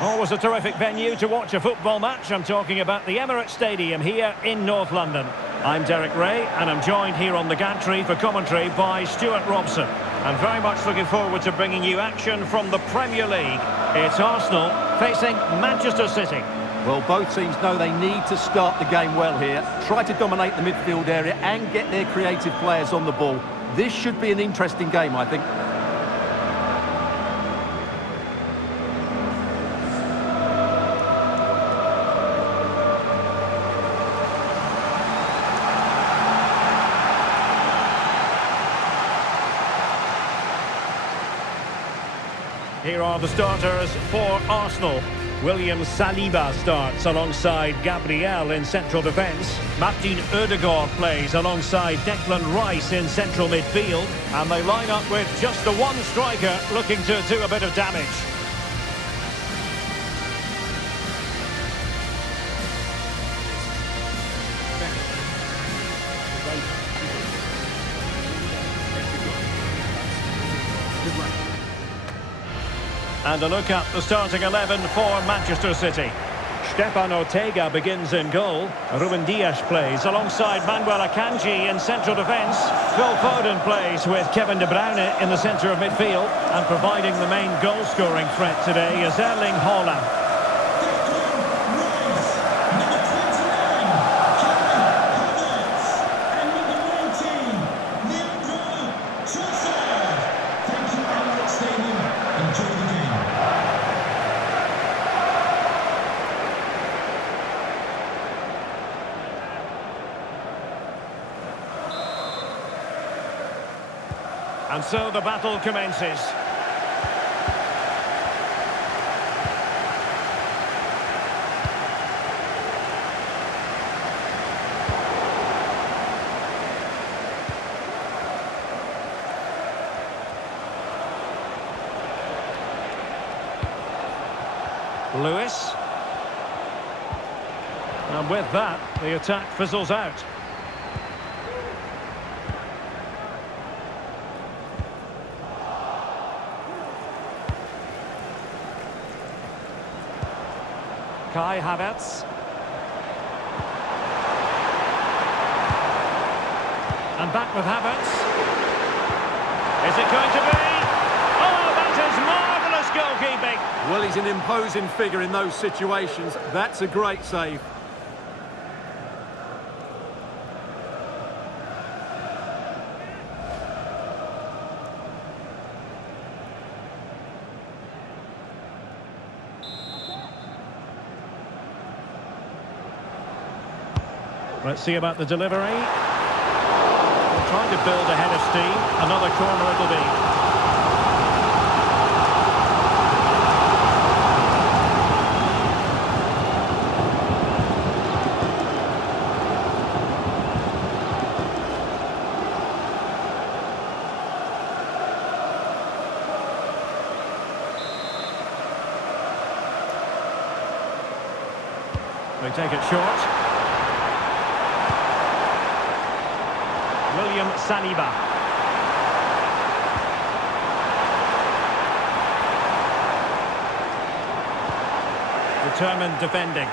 Always a terrific venue to watch a football match. I'm talking about the Emirates Stadium here in North London. I'm Derek Ray, and I'm joined here on the gantry for commentary by Stuart Robson. And very much looking forward to bringing you action from the Premier League. It's Arsenal facing Manchester City. Well, both teams know they need to start the game well here. Try to dominate the midfield area and get their creative players on the ball. This should be an interesting game, I think. Here are the starters for Arsenal. William Saliba starts alongside Gabriel in central defence. Martin Odegaard plays alongside Declan Rice in central midfield. And they line up with just the one striker looking to do a bit of damage. And a look at the starting 11 for Manchester City. Stefan Ortega begins in goal. Ruben Dias plays alongside Manuel Akanji in central defence. Phil Foden plays with Kevin De Bruyne in the centre of midfield. And providing the main goal-scoring threat today is Erling Haaland. And so the battle commences. Lewis. And with that, the attack fizzles out. Kai Havertz. And back with Havertz. Is it going to be? Oh, that is marvellous goalkeeping. Well, he's an imposing figure in those situations. That's a great save. Let's see about the delivery. They're trying to build ahead of steam. Another corner it'll be. They take it short. William Saliba. Determined defending.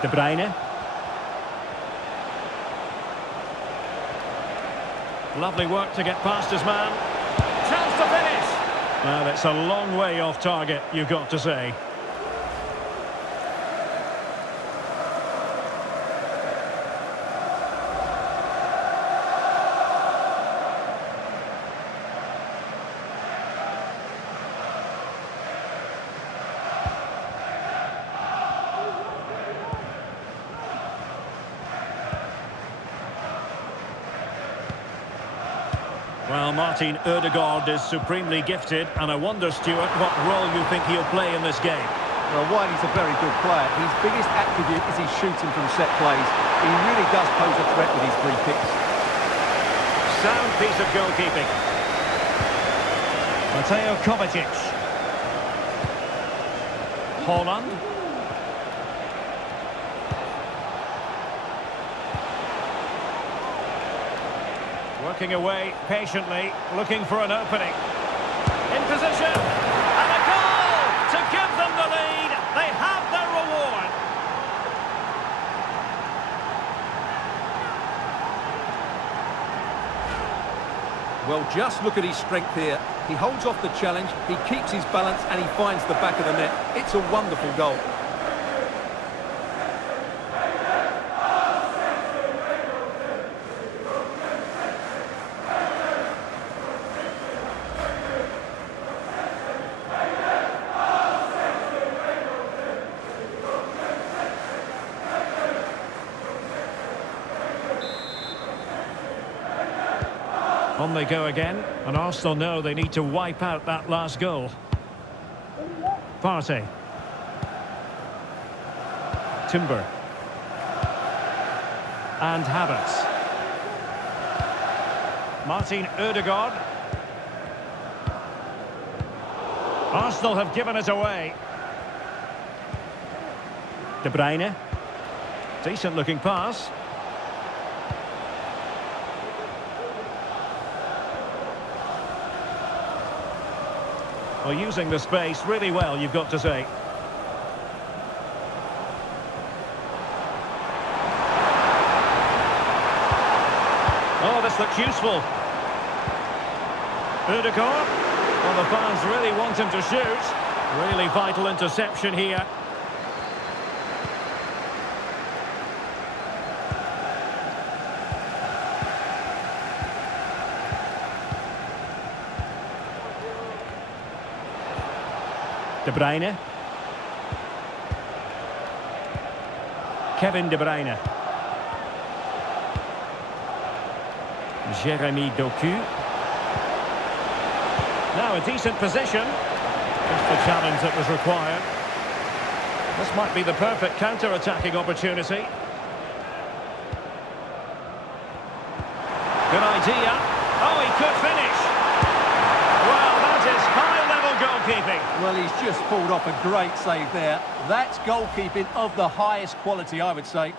De Bruyne. Lovely work to get past his man. Chance to finish. Well, it's a long way off target, you've got to say. Well, Martin Odegaard is supremely gifted, and I wonder, Stuart, what role you think he'll play in this game. Well, while he's a very good player, his biggest attribute is his shooting from set plays. He really does pose a threat with his free kicks. Sound piece of goalkeeping. Mateo Kovacic. Haaland. Working away patiently, looking for an opening. In position, and a goal to give them the lead. They have their reward. Well, just look at his strength here. He holds off the challenge, he keeps his balance, and he finds the back of the net. It's a wonderful goal. On they go again, and Arsenal know they need to wipe out that last goal. Partey. Timber. And Havertz. Martin Ødegaard. Arsenal have given it away. De Bruyne. Decent looking pass. Well, using the space really well, you've got to say. Oh, this looks useful. Ødegaard. Well, the fans really want him to shoot. Really vital interception here. De Bruyne. Kevin De Bruyne. Jeremy Doku. Now a decent position. Just the challenge that was required. This might be the perfect counter-attacking opportunity. Good idea. Oh, he could finish. Well, that is high-level goalkeeping. Well, he's just pulled off a great save there. That's goalkeeping of the highest quality, I would say.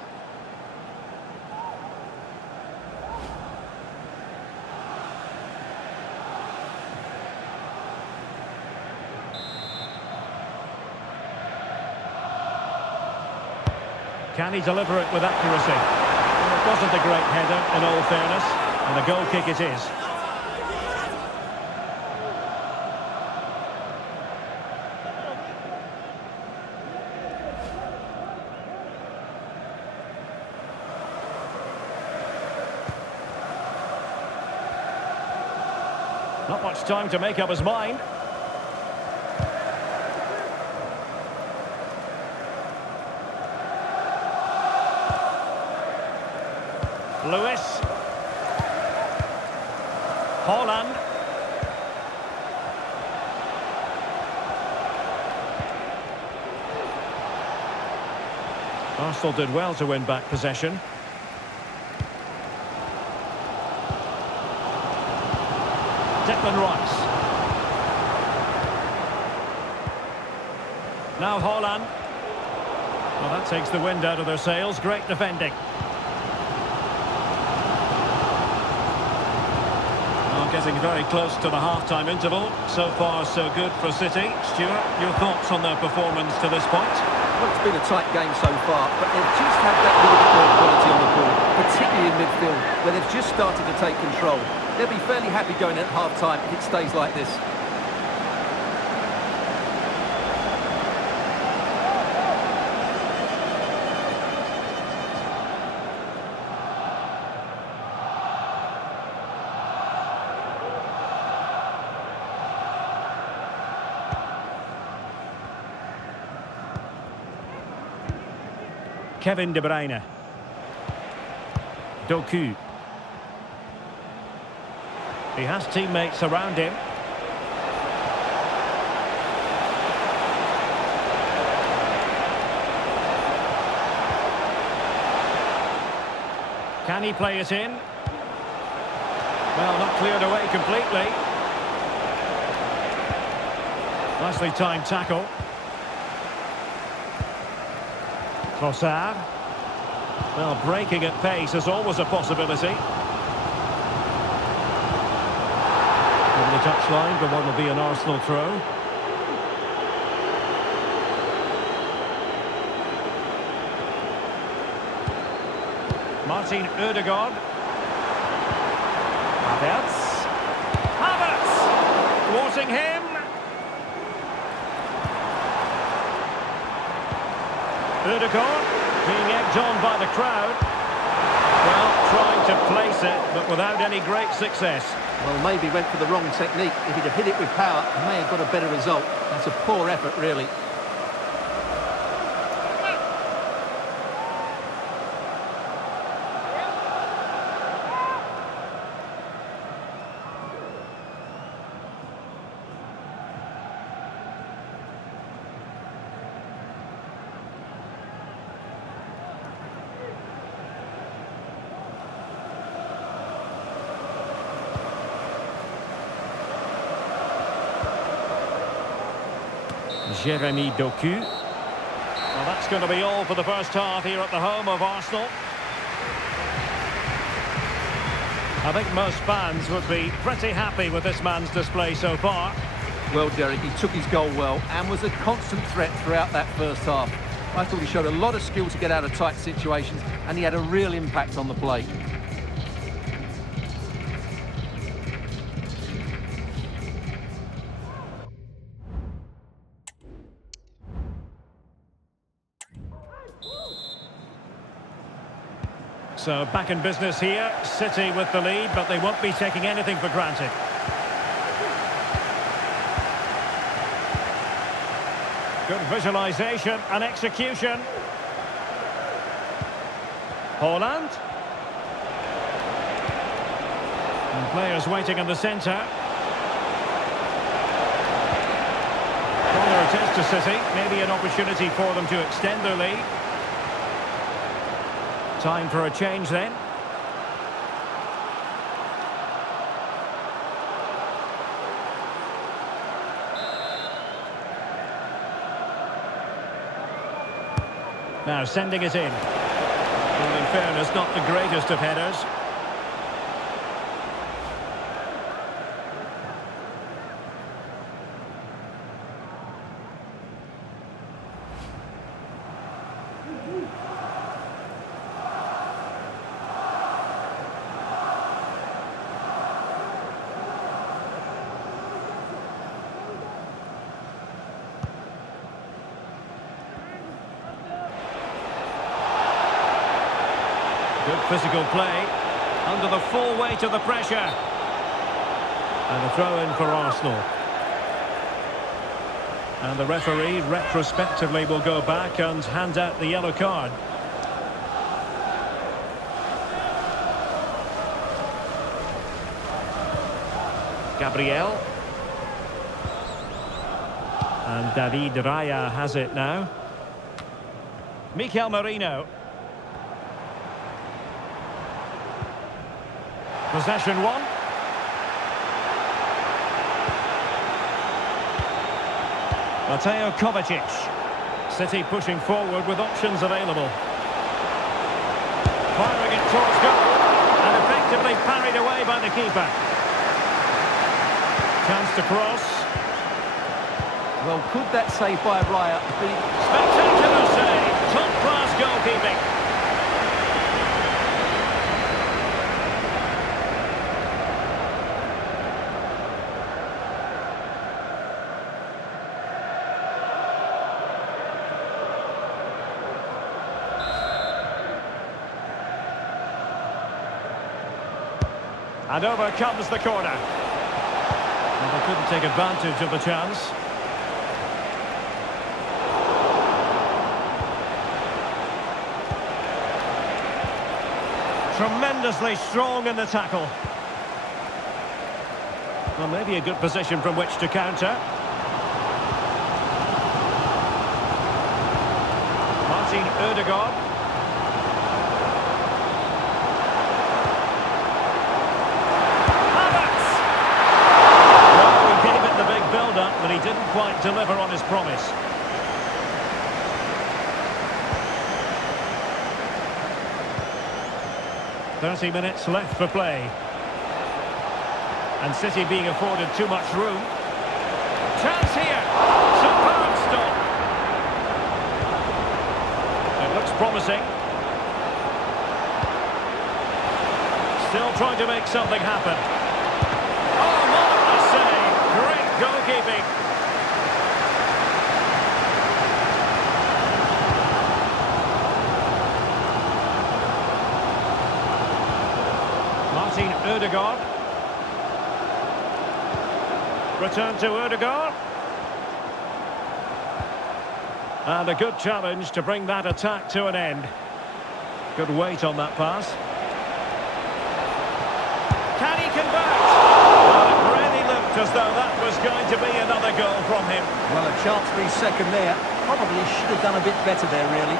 Can he deliver it with accuracy? Well, it wasn't a great header, in all fairness, and a goal kick it is. Not much time to make up his mind. Lewis. Haaland. Arsenal did well to win back possession. Declan Rice. Now Haaland. Well, that takes the wind out of their sails. Great defending. Getting very close to the half-time interval. So far, so good for City. Stuart, your thoughts on their performance to this point? Well, it's been a tight game so far, but they've just had that little bit more quality on the ball, particularly in midfield, where they've just started to take control. They'll be fairly happy going at half-time if it stays like this. Kevin De Bruyne. Doku. He has teammates around him. Can he play it in? Well, not cleared away completely. Nicely timed tackle. Trossard. Well, breaking at pace is always a possibility. the touchline, but what will be an Arsenal throw. Martin Ødegaard. Havertz! Thwarting him. Ødegaard being egged on by the crowd. Well, trying to place it, but without any great success. Well, maybe went for the wrong technique. If he'd have hit it with power, he may have got a better result. That's a poor effort, really. Jeremy Doku. Well, that's going to be all for the first half here at the home of Arsenal. I think most fans would be pretty happy with this man's display so far. Well, Derek, he took his goal well and was a constant threat throughout that first half. I thought he showed a lot of skill to get out of tight situations, and he had a real impact on the play. So back in business here, City with the lead, but they won't be taking anything for granted. Good visualisation and execution. Haaland. And players waiting in the centre. Corner it is to City, maybe an opportunity for them to extend their lead. Time for a change then. Now sending it in. Well, in fairness, not the greatest of headers. Good physical play, under the full weight of the pressure. And a throw-in for Arsenal. And the referee retrospectively will go back and hand out the yellow card. Gabriel. And David Raya has it now. Mikel Merino. Possession one. Mateo Kovacic. City pushing forward with options available. Firing it towards goal. And effectively parried away by the keeper. Chance to cross. Well, could that save by Raya be... Spectacular save. Top-class goalkeeping. And over comes the corner. And they couldn't take advantage of the chance. Tremendously strong in the tackle. Well, maybe a good position from which to counter. Martin Ødegaard. But he didn't quite deliver on his promise. .30 minutes left for play. And City being afforded too much room. Chance here. Superb stop. It looks promising. Still trying to make something happen. Oh, marvellous save. Great goalkeeping. Martin Ødegaard. Return to Ødegaard. And a good challenge to bring that attack to an end. Good weight on that pass. Can he convert? Well, it really looked as though that was going to be another goal from him. Well, a chance for his second there. Probably should have done a bit better there, really.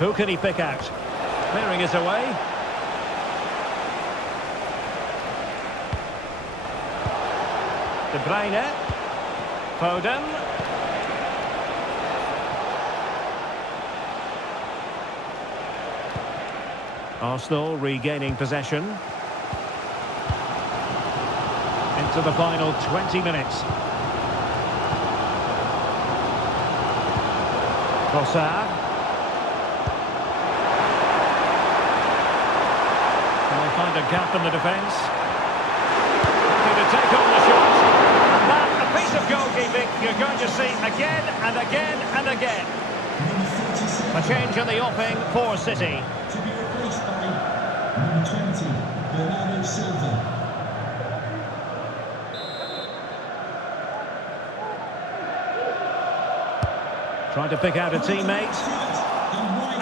Who can he pick out? Clearing it away. De Bruyne. Foden. Arsenal regaining possession. Into the final 20 minutes. Trossard. Find a gap in the defence. Happy to take on the shot. And that, a piece of goalkeeping you're going to see again and again and again. A change in the offing for City. To be replaced by number 20, Bernardo Silva. Trying to pick out a teammate.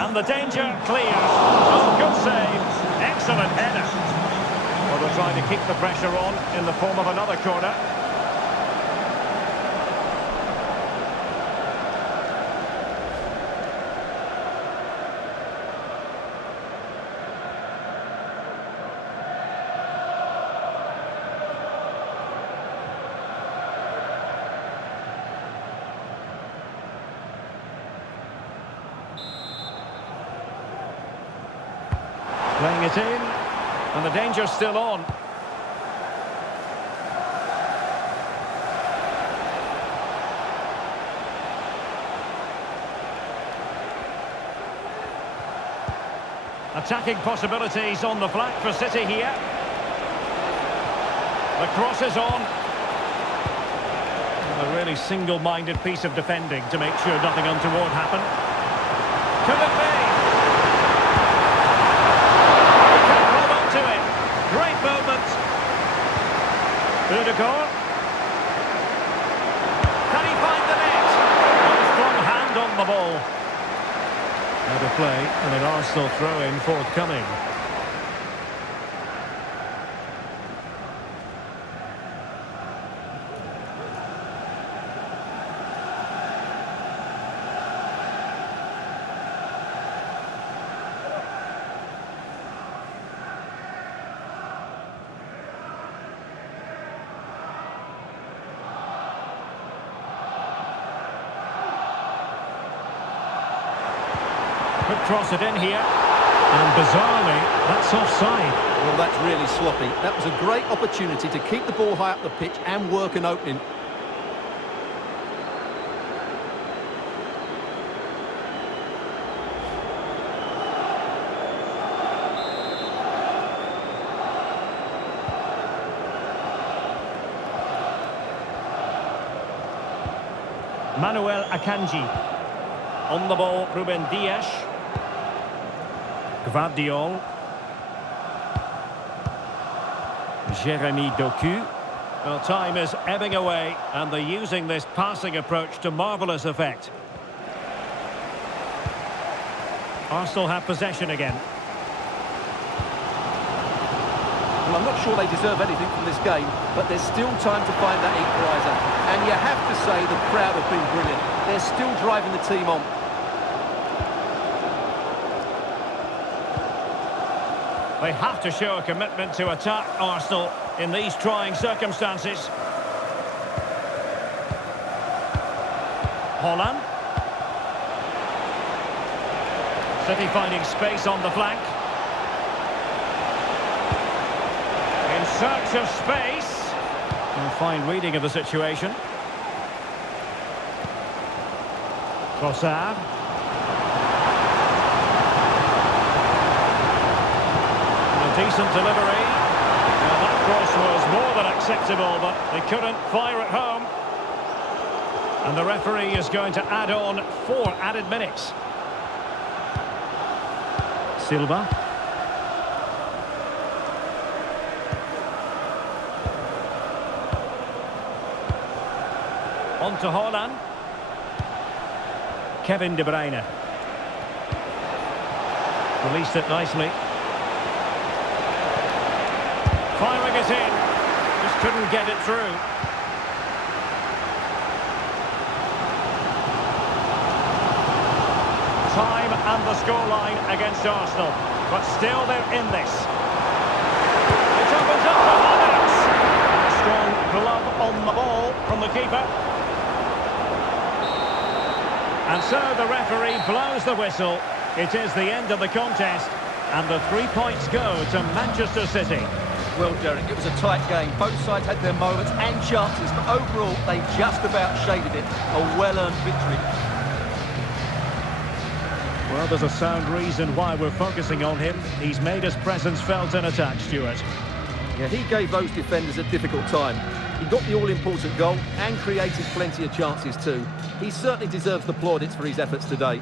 And the danger clears. Oh, good save. Excellent header. Well, they're trying to keep the pressure on in the form of another corner. Playing it in, and the danger's still on. Attacking possibilities on the flank for City here. The cross is on. And a really single-minded piece of defending to make sure nothing untoward happened. Could it be? Great moment. Ødegaard. Can he find the net? A strong hand on the ball. Out of play and an Arsenal throw-in forthcoming. Could cross it in here. And bizarrely, that's offside. Well, that's really sloppy. That was a great opportunity to keep the ball high up the pitch and work an opening. Manuel Akanji. On the ball, Ruben Dias. Gvardiol. Jeremy Doku. Well, time is ebbing away, and they're using this passing approach to marvellous effect. Arsenal have possession again. Well, I'm not sure they deserve anything from this game, but there's still time to find that equaliser. And you have to say the crowd have been brilliant. They're still driving the team on. They have to show a commitment to attack Arsenal in these trying circumstances. Holland. City finding space on the flank. In search of space. And fine reading of the situation. Trossard. And a decent delivery. Now that cross was more than acceptable, but they couldn't fire at home. And the referee is going to add on 4 added minutes. Silva. On to Haaland. Kevin De Bruyne. Released it nicely. Firing it in. Just couldn't get it through. Time and the scoreline against Arsenal. But still they're in this. It opens up for Havertz. Strong glove on the ball from the keeper. And so the referee blows the whistle. It is the end of the contest. And the 3 points go to Manchester City. Well, Derek, it was a tight game. Both sides had their moments and chances, but overall, they just about shaded it. A well-earned victory. Well, there's a sound reason why we're focusing on him. He's made his presence felt in attack, Stuart. Yeah, he gave those defenders a difficult time. He got the all-important goal and created plenty of chances too. He certainly deserves the plaudits for his efforts today.